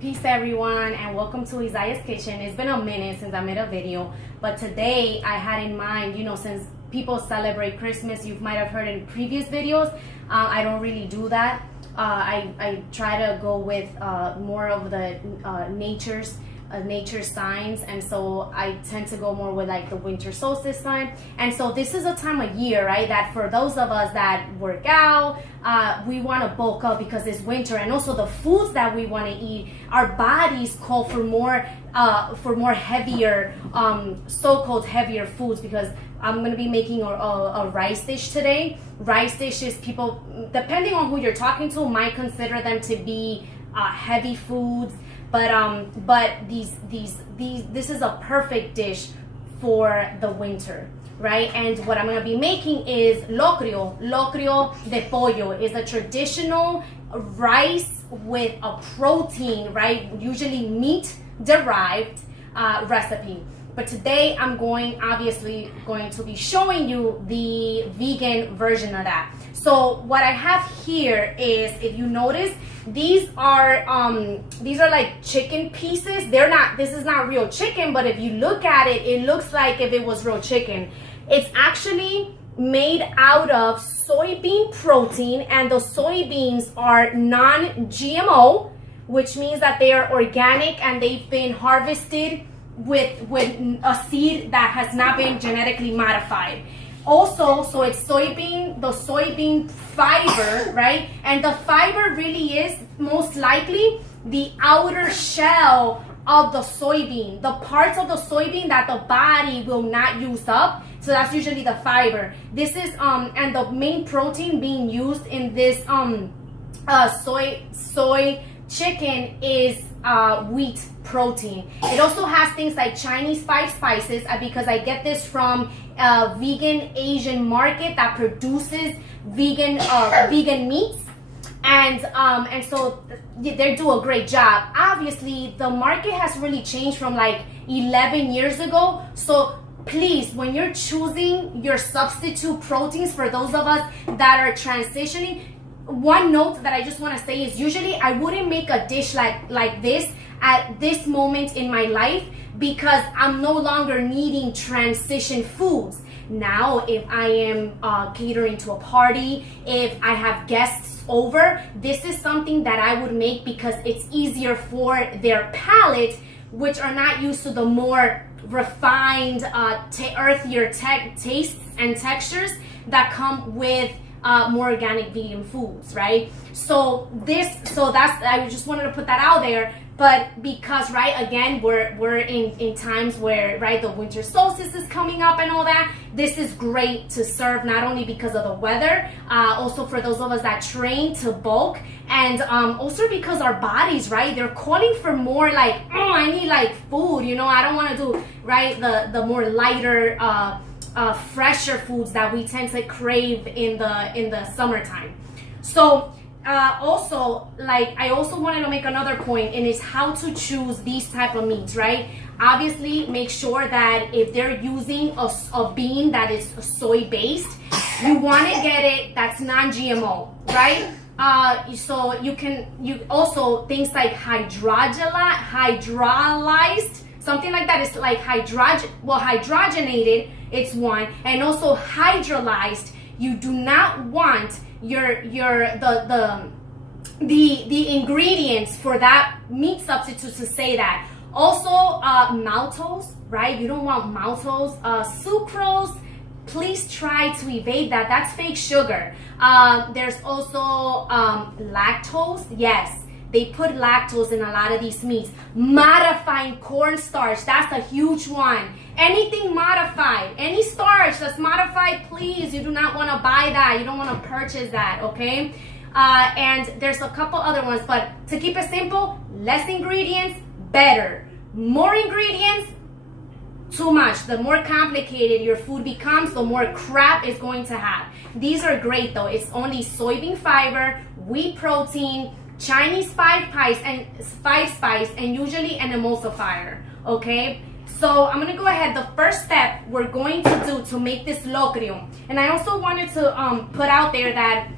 Peace everyone, and welcome to Izayaa's Kitchen. It's been a minute since I made a video, but today I had in mind, since people celebrate Christmas, you might have heard in previous videos, I don't really do that. I try to go with more of the nature signs, and so I tend to go more with like the winter solstice time. And so this is a time of year, right, that for those of us that work out, we want to bulk up because it's winter, and also the foods that we want to eat, our bodies call for more heavier, so-called heavier foods, because I'm going to be making a rice dish today. Rice dishes, people, depending on who you're talking to, might consider them to be heavy foods. But this is a perfect dish for the winter, right? And what I'm gonna be making is Locrio de Pollo. Is a traditional rice with a protein, right? Usually meat derived recipe. But today I'm obviously going to be showing you the vegan version of that. So what I have here is, if you notice, these are like chicken pieces. This is not real chicken, but if you look at it, it looks like if it was real chicken. It's actually made out of soybean protein, and the soybeans are non-GMO, which means that they are organic and they've been harvested with a seed that has not been genetically modified. Also, so it's the soybean fiber, right? And the fiber really is most likely the outer shell of the soybean, the parts of the soybean that the body will not use up. So that's usually the fiber. This is and the main protein being used in this soy chicken is wheat protein. It also has things like Chinese 5 spices, because I get this from a vegan Asian market that produces vegan meats, and so they do a great job. Obviously, the market has really changed from like 11 years ago. So please, when you're choosing your substitute proteins, for those of us that are transitioning, one note that I just want to say is, usually I wouldn't make a dish like this at this moment in my life, because I'm no longer needing transition foods. Now, if I am catering to a party, if I have guests over, this is something that I would make because it's easier for their palate, which are not used to the more refined, earthier tastes and textures that come with more organic vegan foods, right? So that's, I just wanted to put that out there. But because, right, again, we're in times where, right, the winter solstice is coming up and all that, this is great to serve, not only because of the weather, also for those of us that train to bulk, and also because our bodies, right, they're calling for more like, oh, I need like food, I don't want to do, right, the more lighter, fresher foods that we tend to crave in the summertime. So also, like, I also wanted to make another point, and is how to choose these type of meats, right? Obviously, make sure that if they're using a bean that is soy based, you want to get it that's non-GMO, right? So you also, things like hydrolyzed, something like that is like hydrogenated, it's one, and also hydrolyzed. You do not want the ingredients for that meat substitute to say that. Also, maltose, right? You don't want maltose. Sucrose, please try to evade that. That's fake sugar. There's also lactose. Yes, they put lactose in a lot of these meats. Modifying cornstarch, that's a huge one. Anything modified, any starch that's modified, please, you do not want to buy that. You don't want to purchase that, okay? And there's a couple other ones, but to keep it simple, less ingredients, better. More ingredients, too much. The more complicated your food becomes, the more crap it's going to have. These are great though. It's only soybean fiber, wheat protein, Chinese 5 spice, and usually an emulsifier, okay? So I'm gonna go ahead. The first step we're going to do to make this locrio, and I also wanted to put out there that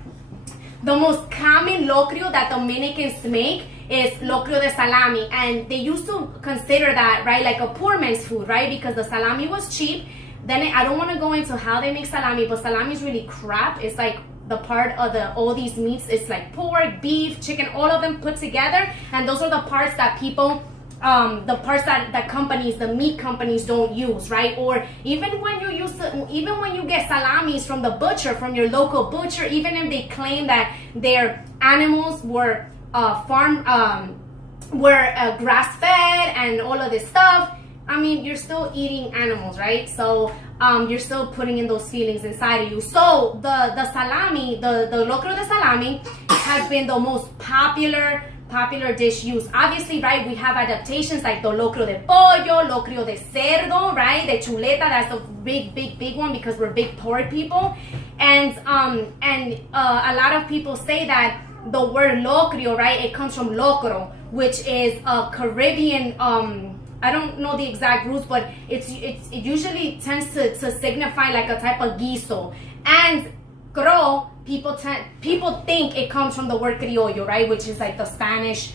the most common locrio that Dominicans make is locrio de salami, and they used to consider that, right, like a poor man's food, right, because the salami was cheap. Then I don't want to go into how they make salami, but salami is really crap. It's like the part of all these meats. It's like pork, beef, chicken, all of them put together, and those are the parts that people the parts that companies, the meat companies, don't use, right? Or even when you get salamis from the butcher, from your local butcher, even if they claim that their animals were grass fed and all of this stuff, I mean, you're still eating animals, right? So you're still putting in those feelings inside of you. So the salami, the locrio de salami has been the most popular dish used. Obviously, right, we have adaptations like the locrio de pollo, locrio de cerdo, right? The chuleta, that's a big one because we're big pork people. And a lot of people say that the word locrio, right, it comes from locro, which is a Caribbean, I don't know the exact roots, but it usually tends to signify like a type of guiso. And cro, people think it comes from the word criollo, right, which is like the Spanish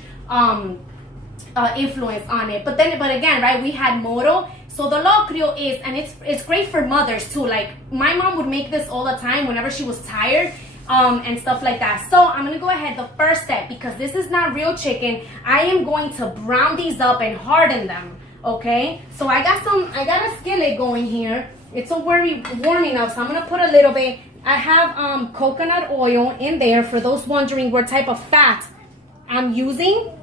influence on it. But again, right, we had moro. So the locrio is, and it's great for mothers too. Like my mom would make this all the time whenever she was tired. And stuff like that. So I'm gonna go ahead, the first step, because this is not real chicken, I am going to brown these up and harden them. Okay, so I got a skillet going here. It's already warming up, so I'm gonna put a little bit. I have coconut oil in there for those wondering what type of fat I'm using.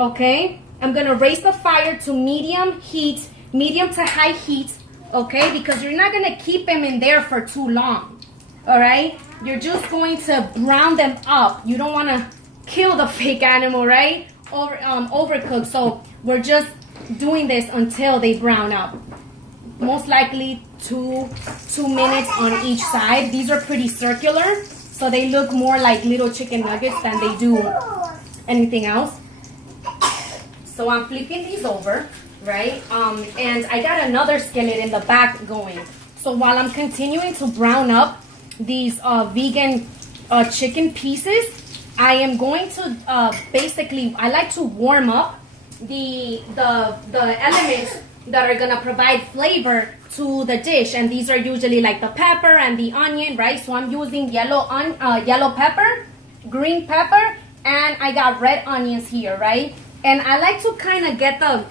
Okay, I'm gonna raise the fire to medium to high heat. Okay, because you're not gonna keep them in there for too long. All right, you're just going to brown them up. You don't want to kill the fake animal, right? Overcooked. So we're just doing this until they brown up. Most likely two minutes on each side. These are pretty circular, so they look more like little chicken nuggets than they do anything else. So I'm flipping these over, right? And I got another skillet in the back going. So while I'm continuing to brown up these vegan chicken pieces, I am going to basically, I like to warm up the elements that are gonna provide flavor to the dish, and these are usually like the pepper and the onion, right? So I'm using yellow pepper, green pepper, and I got red onions here, right? And I like to kind of get the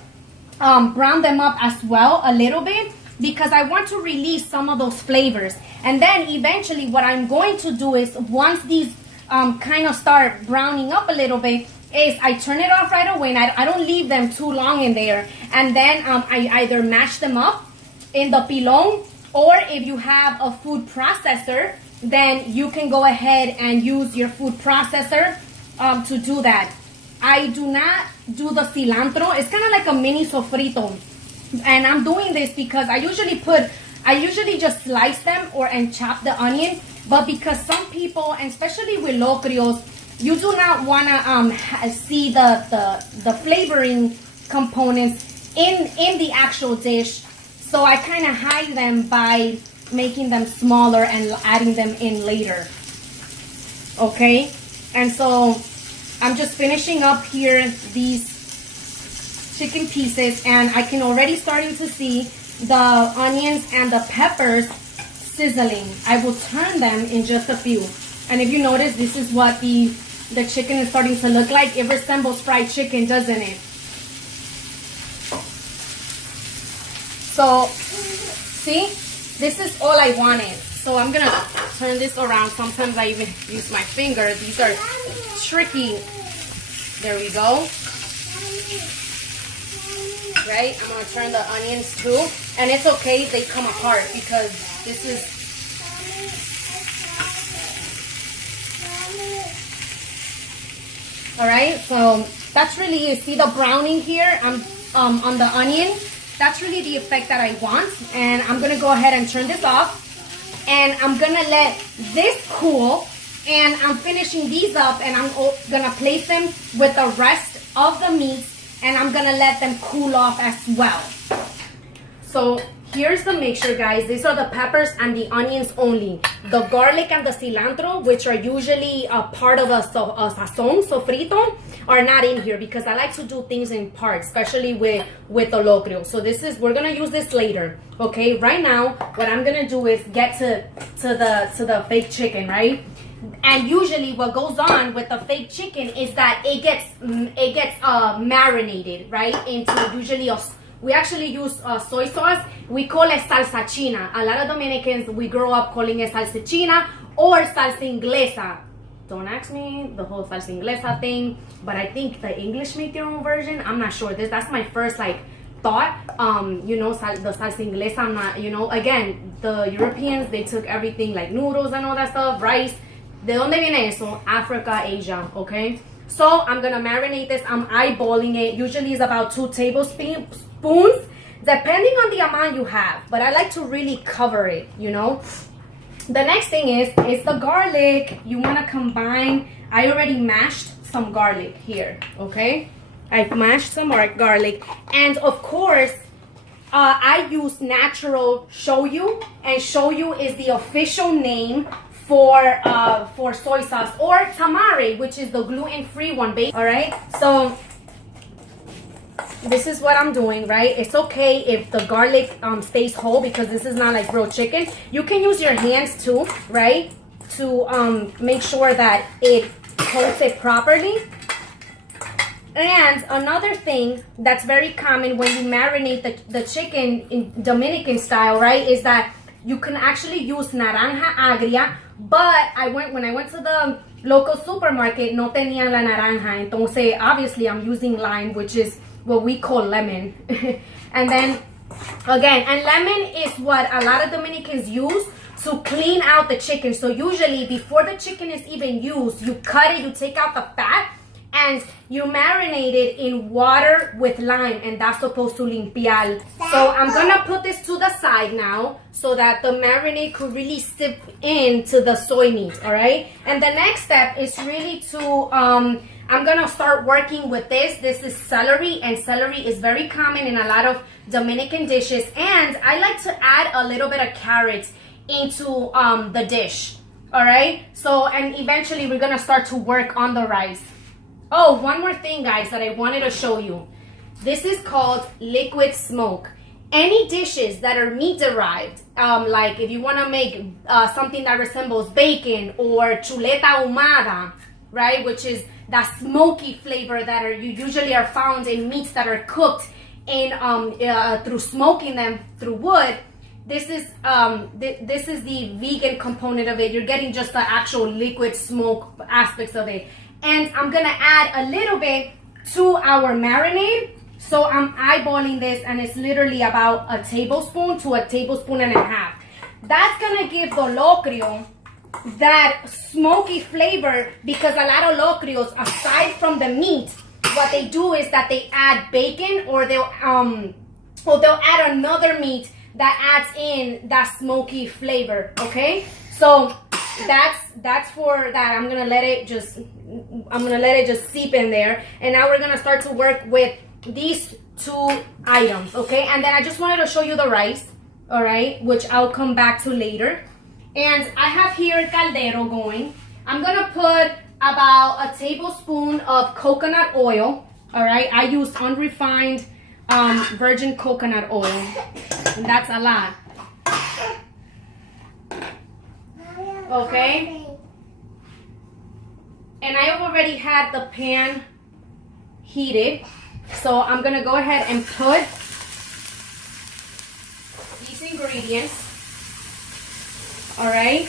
brown them up as well a little bit, because I want to release some of those flavors. And then eventually what I'm going to do is, once these kind of start browning up a little bit, is I turn it off right away, and I don't leave them too long in there. And then I either mash them up in the pilon, or if you have a food processor, then you can go ahead and use your food processor to do that. I do not do the cilantro. It's kind of like a mini sofrito. And I'm doing this because I usually just slice them and chop the onion. But because some people, and especially with locrios, you do not want to see the flavoring components in the actual dish. So I kind of hide them by making them smaller and adding them in later. Okay? And so I'm just finishing up here these chicken pieces, and I can already starting to see the onions and the peppers sizzling. I will turn them in just a few. And if you notice, this is what the chicken is starting to look like. It resembles fried chicken, doesn't it? So, see? This is all I wanted. So I'm gonna turn this around. Sometimes I even use my finger. These are tricky. There we go. Right? I'm gonna turn the onions too. And it's okay if they come apart, because this is alright, so that's really it. See the browning here on the onion? That's really the effect that I want. And I'm gonna go ahead and turn this off. And I'm gonna let this cool. And I'm finishing these up, and I'm gonna place them with the rest of the meats, and I'm gonna let them cool off as well. So here's the mixture, guys. These are the peppers and the onions only. The garlic and the cilantro, which are usually a part of a sazon, sofrito, are not in here because I like to do things in parts, especially with the locrio. So we're gonna use this later. Okay, right now, what I'm gonna do is get to the fake chicken, right? And usually what goes on with the fake chicken is that it gets marinated, right? Into usually we actually use soy sauce. We call it salsa china. A lot of Dominicans, we grow up calling it salsa china or salsa inglesa. Don't ask me the whole salsa inglesa thing, but I think the English make their own version. I'm not sure. That's my first thought. The salsa inglesa, I'm not, again, the Europeans, they took everything like noodles and all that stuff, rice. ¿De dónde viene eso? Africa, Asia, okay? So I'm gonna marinate this. I'm eyeballing it. Usually it's about 2 tablespoons, depending on the amount you have. But I like to really cover it, The next thing is the garlic. You wanna combine. I already mashed some garlic here, okay? I've mashed some garlic. And of course, I use natural shoyu. And shoyu is the official name for soy sauce, or tamari, which is the gluten-free one, baby. All right, so this is what I'm doing, right? It's okay if the garlic stays whole because this is not like grilled chicken. You can use your hands too, right, to make sure that it coats it properly. And another thing that's very common when you marinate the chicken in Dominican style, right, is that you can actually use naranja agria. But when I went to the local supermarket, no tenía la naranja. Entonces, obviously, I'm using lime, which is what we call lemon. And then, again, and lemon is what a lot of Dominicans use to clean out the chicken. So usually, before the chicken is even used, you cut it, you take out the fat, and you marinate it in water with lime, and that's supposed to limpiar. So I'm gonna put this to the side now so that the marinade could really sip into the soy meat, all right? And the next step is really to, I'm gonna start working with this. This is celery, and celery is very common in a lot of Dominican dishes. And I like to add a little bit of carrots into the dish, all right? So, and eventually we're gonna start to work on the rice. Oh, one more thing, guys, that I wanted to show you. This is called liquid smoke. Any dishes that are meat derived, like if you want to make something that resembles bacon or chuleta ahumada, right, which is that smoky flavor that you usually are found in meats that are cooked in through smoking them through wood. This is the vegan component of it. You're getting just the actual liquid smoke aspects of it. And I'm gonna add a little bit to our marinade. So I'm eyeballing this, and it's literally about a tablespoon to a tablespoon and a half. That's gonna give the locrio that smoky flavor, because a lot of locrios, aside from the meat, what they do is that they add bacon, or they'll add another meat that adds in that smoky flavor. Okay, so that's for that. I'm gonna let it just seep in there, and now we're gonna start to work with these 2 items. Okay, and then I just wanted to show you the rice, all right, which I'll come back to later. And I have here caldero going. I'm gonna put about a tablespoon of coconut oil, all right. I use unrefined virgin coconut oil, and that's a lot. Okay, and I already had the pan heated, so I'm gonna go ahead and put these ingredients, all right.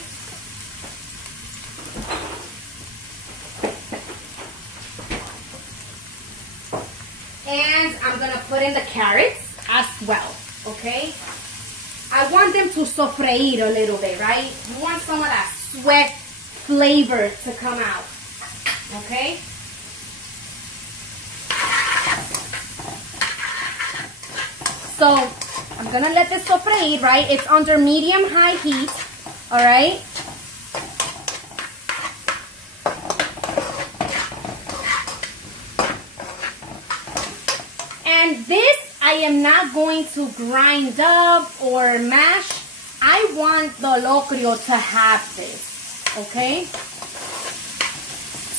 And I'm gonna put in the carrots as well, okay. I want them to sofreír a little bit, right? You want some of that sweat flavor to come out, okay? So I'm gonna let this sofreír, right? It's under medium-high heat, all right? And this, I am not going to grind up or mash. I want the locrio to have this, okay?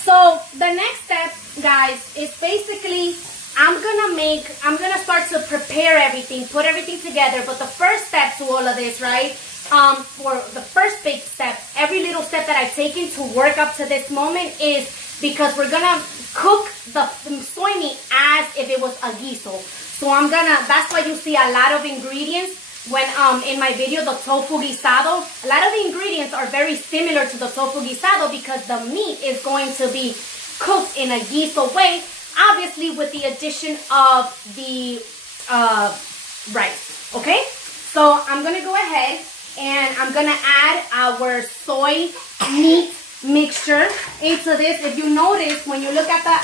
So the next step, guys, is basically I'm gonna start to prepare everything, put everything together. But the first step to all of this, right? For the first big step, every little step that I've taken to work up to this moment is because we're gonna cook the soy meat as if it was a guiso. So that's why you see a lot of ingredients when in my video, the tofu guisado. A lot of the ingredients are very similar to the tofu guisado because the meat is going to be cooked in a guiso way, obviously with the addition of the rice, okay? So I'm gonna go ahead and I'm gonna add our soy meat mixture into this. If you notice, when you look at the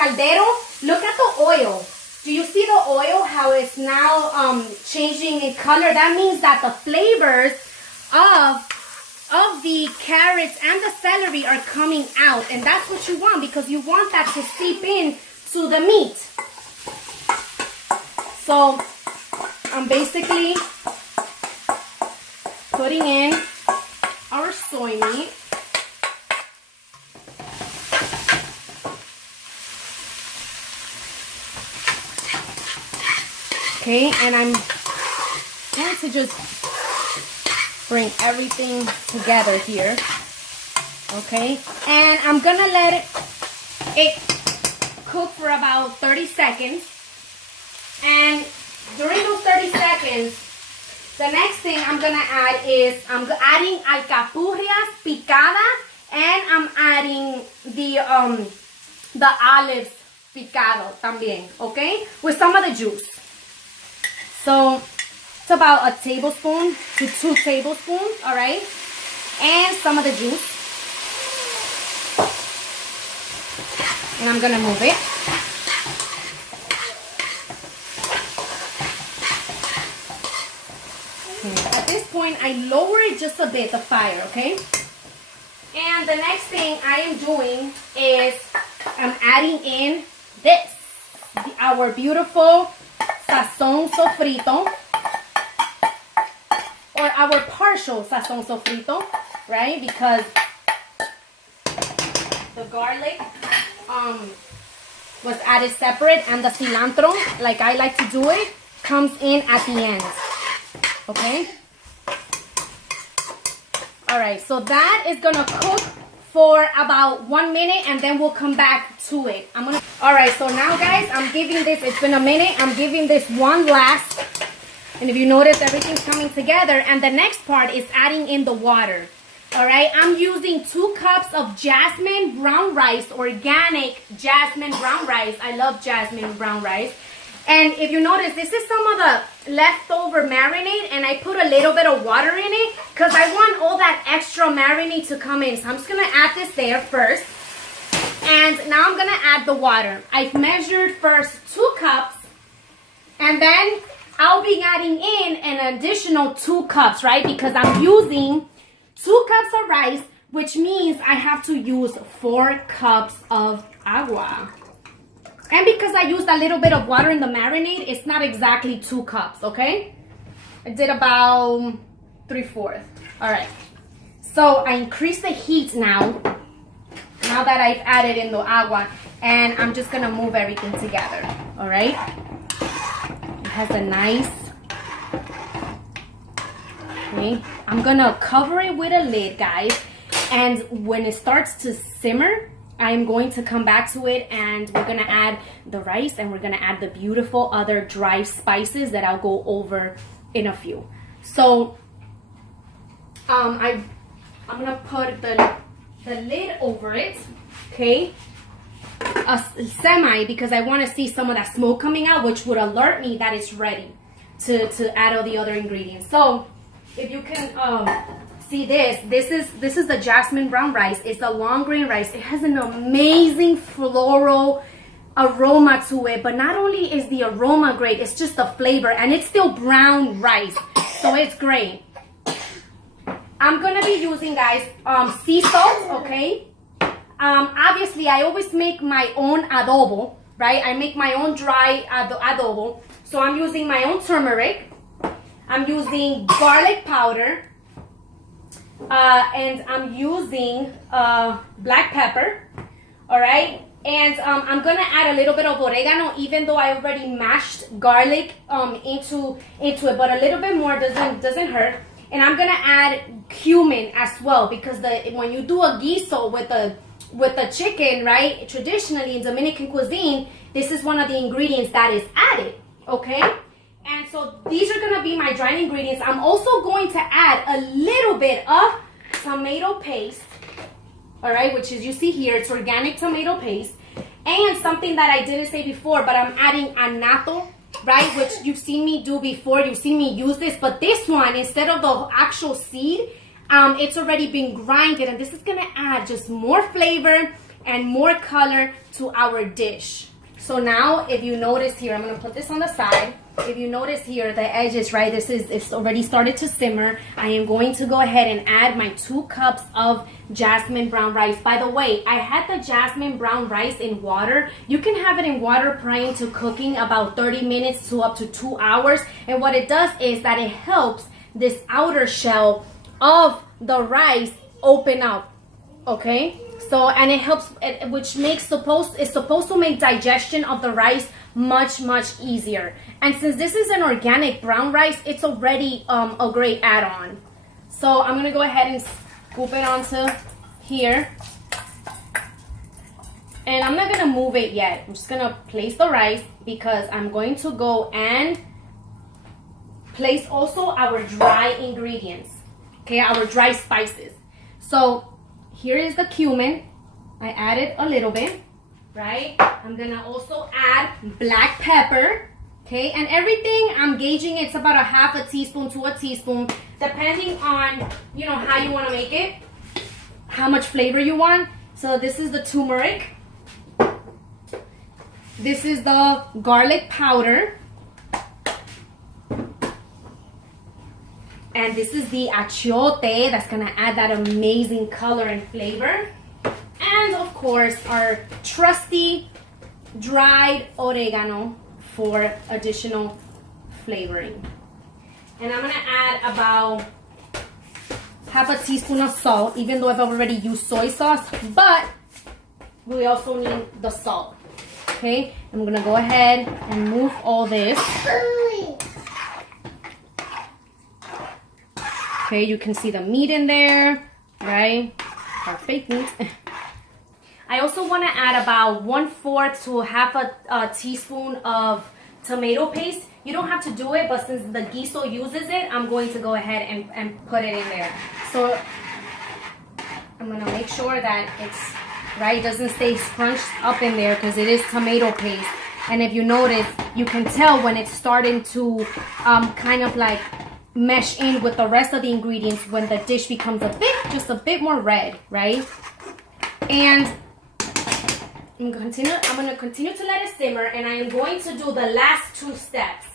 caldero, look at the oil. Do you see the oil, how it's now changing in color? That means that the flavors of the carrots and the celery are coming out. And that's what you want, because you want that to seep in to the meat. So I'm basically putting in our soy meat. Okay, and I'm going to just bring everything together here. Okay, and I'm gonna let it cook for about 30 seconds. And during those 30 seconds, the next thing I'm gonna add is I'm adding alcapurrias picada, and I'm adding the olives picado también, okay, with some of the juice. So it's about a tablespoon to 2 tablespoons, all right? And some of the juice. And I'm gonna move it. Okay. At this point, I lower it just a bit, the fire, okay? And the next thing I am doing is I'm adding in this, our beautiful sazón sofrito, or our partial sazón sofrito, right? Because the garlic was added separate, and the cilantro, like I like to do it, comes in at the end. Okay? Alright, so that is gonna cook for about 1 minute, and then we'll come back to it. Alright, so now guys, I'm giving this, it's been a minute, I'm giving this one last, and if you notice, everything's coming together, and the next part is adding in the water. Alright, I'm using 2 cups of jasmine brown rice, organic jasmine brown rice. I love jasmine brown rice. And if you notice, this is some of the leftover marinade, and I put a little bit of water in it because I want all that extra marinade to come in. So I'm just going to add this there first. And now I'm going to add the water. I've measured first 2 cups, and then I'll be adding in an additional 2 cups, right? Because I'm using 2 cups of rice, which means I have to use 4 cups of agua. And because I used a little bit of water in the marinade, it's not exactly 2 cups, okay? I did about 3/4. All right. So I increase the heat now that I've added in the agua, and I'm just gonna move everything together, all right? It has a nice, okay. I'm gonna cover it with a lid, guys, and when it starts to simmer, I'm going to come back to it, and we're gonna add the rice, and we're gonna add the beautiful other dry spices that I'll go over in a few. So I'm gonna put the lid over it, okay, a semi, because I want to see some of that smoke coming out, which would alert me that it's ready to add all the other ingredients. So if you can see this is the jasmine brown rice. It's the long grain rice. It has an amazing floral aroma to it, but not only is the aroma great, it's just the flavor, and it's still brown rice, so it's great. I'm gonna be using, guys, sea salt, okay? Obviously I always make my own adobo, right? I make my own dry adobo. So I'm using my own turmeric. I'm using garlic powder. And I'm using black pepper. All right. And I'm going to add a little bit of oregano, even though I already mashed garlic into it. But a little bit more doesn't hurt. And I'm going to add cumin as well, because when you do a guiso with the chicken, right, traditionally in Dominican cuisine, this is one of the ingredients that is added, okay? And so these are going to be my dried ingredients. I'm also going to add a little bit of tomato paste, all right, which is, you see here, it's organic tomato paste. And something that I didn't say before, but I'm adding annatto, right, which you've seen me do before. You've seen me use this, but this one, instead of the actual seed, it's already been grinded, and this is gonna add just more flavor and more color to our dish. So now, if you notice here, I'm gonna put this on the side. If you notice here, the edges, right, it's already started to simmer. I am going to go ahead and add my 2 cups of jasmine brown rice. By the way, I had the jasmine brown rice in water. You can have it in water prior to cooking, about 30 minutes to up to 2 hours. And what it does is that it helps this outer shell of the rice open up, okay? So, and it helps, which makes it's supposed to make digestion of the rice much easier. And since this is an organic brown rice, it's already a great add-on. So I'm gonna go ahead and scoop it onto here. And I'm not gonna move it yet. I'm just gonna place the rice, because I'm going to go and place also our dry ingredients, okay, our dry spices. So here is the cumin. I added a little bit, right? I'm gonna also add black pepper, okay? And everything I'm gauging, it's about a half a teaspoon to a teaspoon, depending on, you know, how you wanna make it, how much flavor you want. So this is the turmeric. This is the garlic powder. And this is the achiote that's gonna add that amazing color and flavor. And of course, our trusty dried oregano for additional flavoring. And I'm gonna add about half a teaspoon of salt, even though I've already used soy sauce, but we also need the salt. Okay, I'm gonna go ahead and move all this. Okay, you can see the meat in there, right? Our fake meat. I also want to add about 1/4 to half a teaspoon of tomato paste. You don't have to do it, but since the guiso uses it, I'm going to go ahead and put it in there. So I'm going to make sure that it's, right, doesn't stay scrunched up in there, because it is tomato paste. And if you notice, you can tell when it's starting to kind of like mesh in with the rest of the ingredients when the dish becomes just a bit more red, right? And I'm going to continue to let it simmer, and I am going to do the last 2 steps,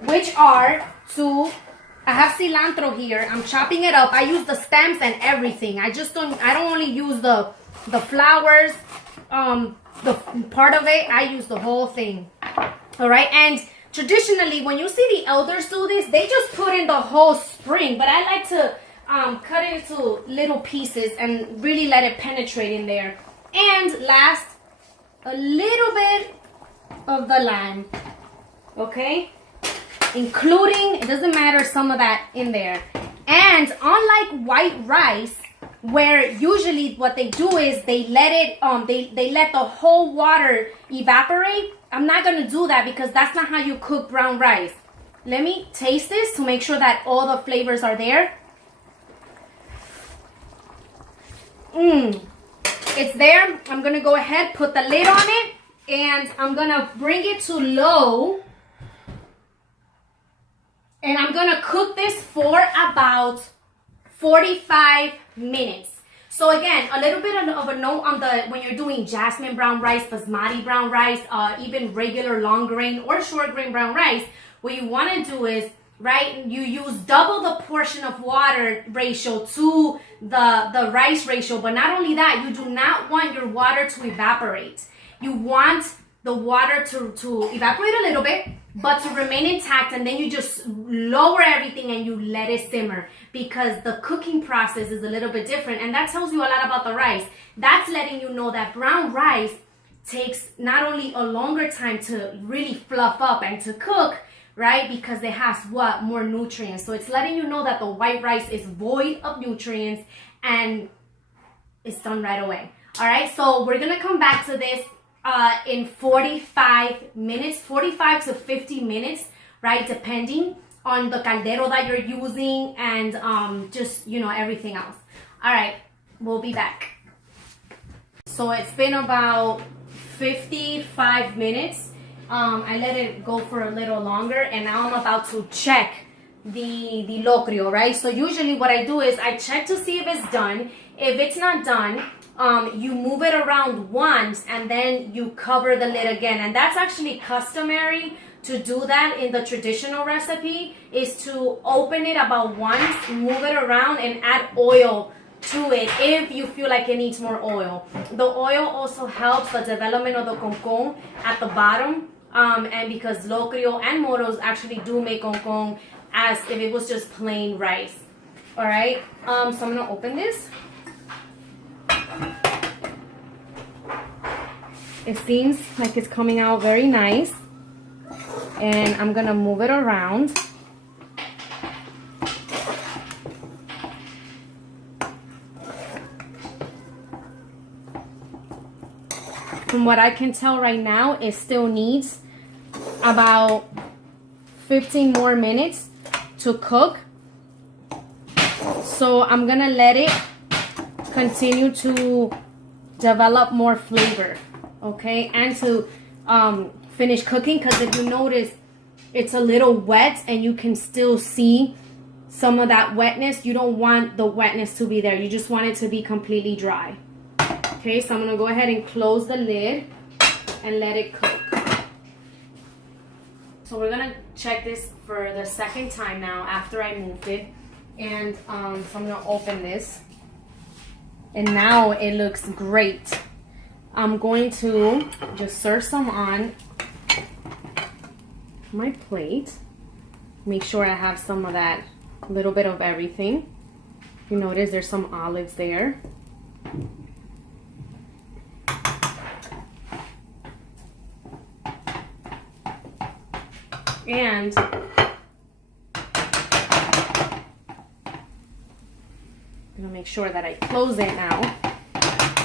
which are I have cilantro here. I'm chopping it up. I use the stems and everything. I don't only use the flowers, the part of it. I use the whole thing. All right, and traditionally, when you see the elders do this, they just put in the whole spring, but I like to cut it into little pieces and really let it penetrate in there. And last, a little bit of the lime, okay? Including, it doesn't matter, some of that in there. And unlike white rice, where usually what they do is they let it, they let the whole water evaporate, I'm not gonna do that, because that's not how you cook brown rice. Let me taste this to make sure that all the flavors are there. It's there. I'm gonna go ahead, put the lid on it, and I'm gonna bring it to low. And I'm gonna cook this for about 45 minutes. So again, a little bit of a note on when you're doing jasmine brown rice, basmati brown rice, even regular long grain or short grain brown rice, what you wanna do is, right, you use double the portion of water ratio to the rice ratio. But not only that, you do not want your water to evaporate. You want the water to evaporate a little bit, but to remain intact, and then you just lower everything and you let it simmer, because the cooking process is a little bit different, and that tells you a lot about the rice. That's letting you know that brown rice takes not only a longer time to really fluff up and to cook, right, because it has what? More nutrients. So it's letting you know that the white rice is void of nutrients and it's done right away. All right, so we're gonna come back to this in 45 minutes, 45 to 50 minutes, right, depending on the caldero that you're using and just, you know, everything else. All right, we'll be back. So it's been about 55 minutes. I let it go for a little longer, and now I'm about to check the locrio, right? So usually what I do is I check to see if it's done. If it's not done, you move it around once and then you cover the lid again. And that's actually customary to do that in the traditional recipe, is to open it about once, move it around, and add oil to it if you feel like it needs more oil. The oil also helps the development of the concón at the bottom, and because locrio and moros actually do make concón as if it was just plain rice. All right, so I'm gonna open this. It seems like it's coming out very nice, and I'm gonna move it around. From what I can tell right now, it still needs about 15 more minutes to cook. So I'm gonna let it continue to develop more flavor, okay, and to finish cooking, because if you notice, it's a little wet and you can still see some of that wetness. You don't want the wetness to be there. You just want it to be completely dry. Okay, so I'm gonna go ahead and close the lid and let it cook. So we're gonna check this for the second time now after I moved it, and so I'm gonna open this, and now it looks great. I'm going to just serve some on my plate. Make sure I have some of that little bit of everything. You notice there's some olives there. And I'm gonna make sure that I close it now.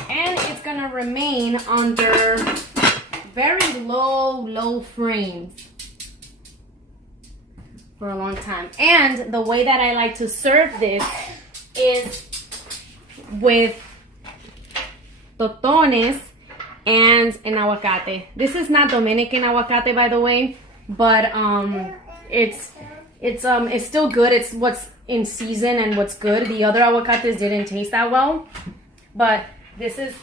And it's gonna remain under very low frames for a long time. And the way that I like to serve this is with totones and an aguacate. This is not Dominican aguacate, by the way, but it's still good. It's what's in season and what's good. The other aguacates didn't taste that well, but this is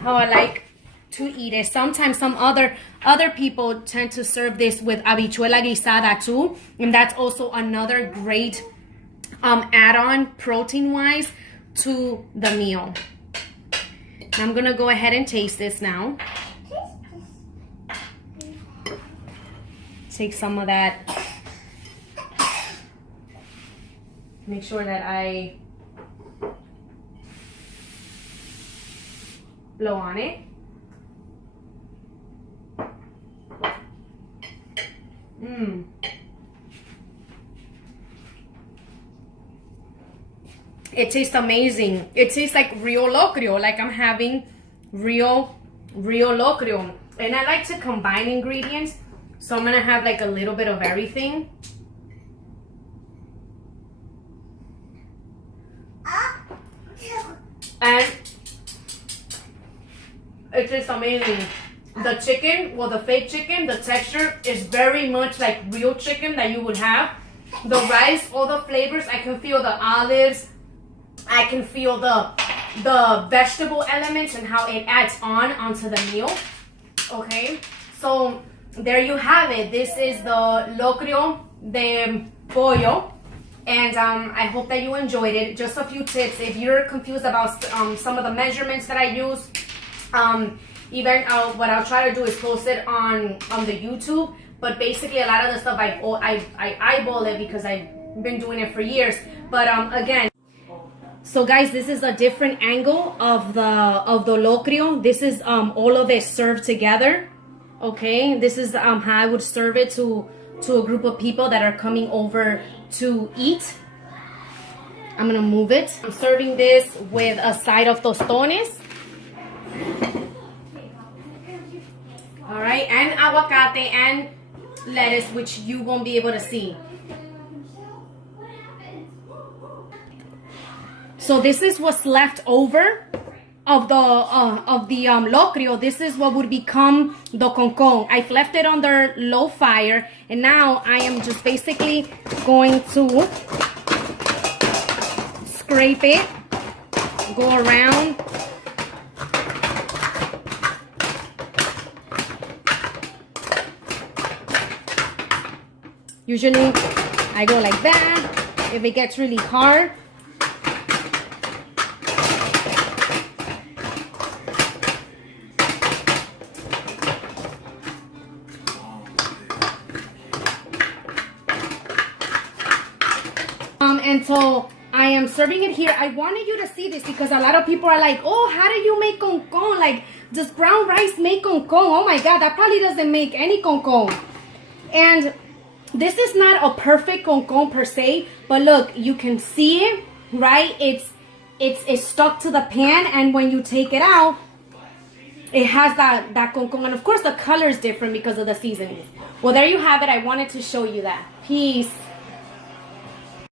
how I like to eat it. Sometimes some other people tend to serve this with habichuela guisada too, and that's also another great add-on protein wise to the meal. I'm gonna go ahead and taste this now. Take some of that. Make sure that I blow on it. It tastes amazing. It tastes like real locrio, like I'm having real locrio. And I like to combine ingredients, so I'm gonna have like a little bit of everything. And it's just amazing. The chicken, well, the fake chicken, the texture is very much like real chicken that you would have. The rice, all the flavors, I can feel the olives, I can feel the vegetable elements and how it adds onto the meal. Okay, so there you have it. This is the Locrio de Pollo, and I hope that you enjoyed it. Just a few tips if you're confused about some of the measurements that I use. Even what I'll try to do is post it on the YouTube. But basically, a lot of the stuff I eyeball it because I've been doing it for years. But again, so guys, this is a different angle of the locrio. This is all of it served together. Okay, this is how I would serve it to a group of people that are coming over to eat. I'm gonna move it. I'm serving this with a side of tostones. All right, and aguacate and lettuce, which you won't be able to see. So this is what's left over of the locrio. This is what would become the concon. I've left it under low fire, and now I am just basically going to scrape it, go around. Usually I go like that. If it gets really hard, and so I am serving it here. I wanted you to see this because a lot of people are like, oh, how do you make concon? Like, does brown rice make concon? Oh my God, that probably doesn't make any concon. And this is not a perfect concon per se, but look, you can see it, right? It's stuck to the pan, and when you take it out, it has that concon. And of course, the color is different because of the seasoning. Well, there you have it. I wanted to show you that. Peace.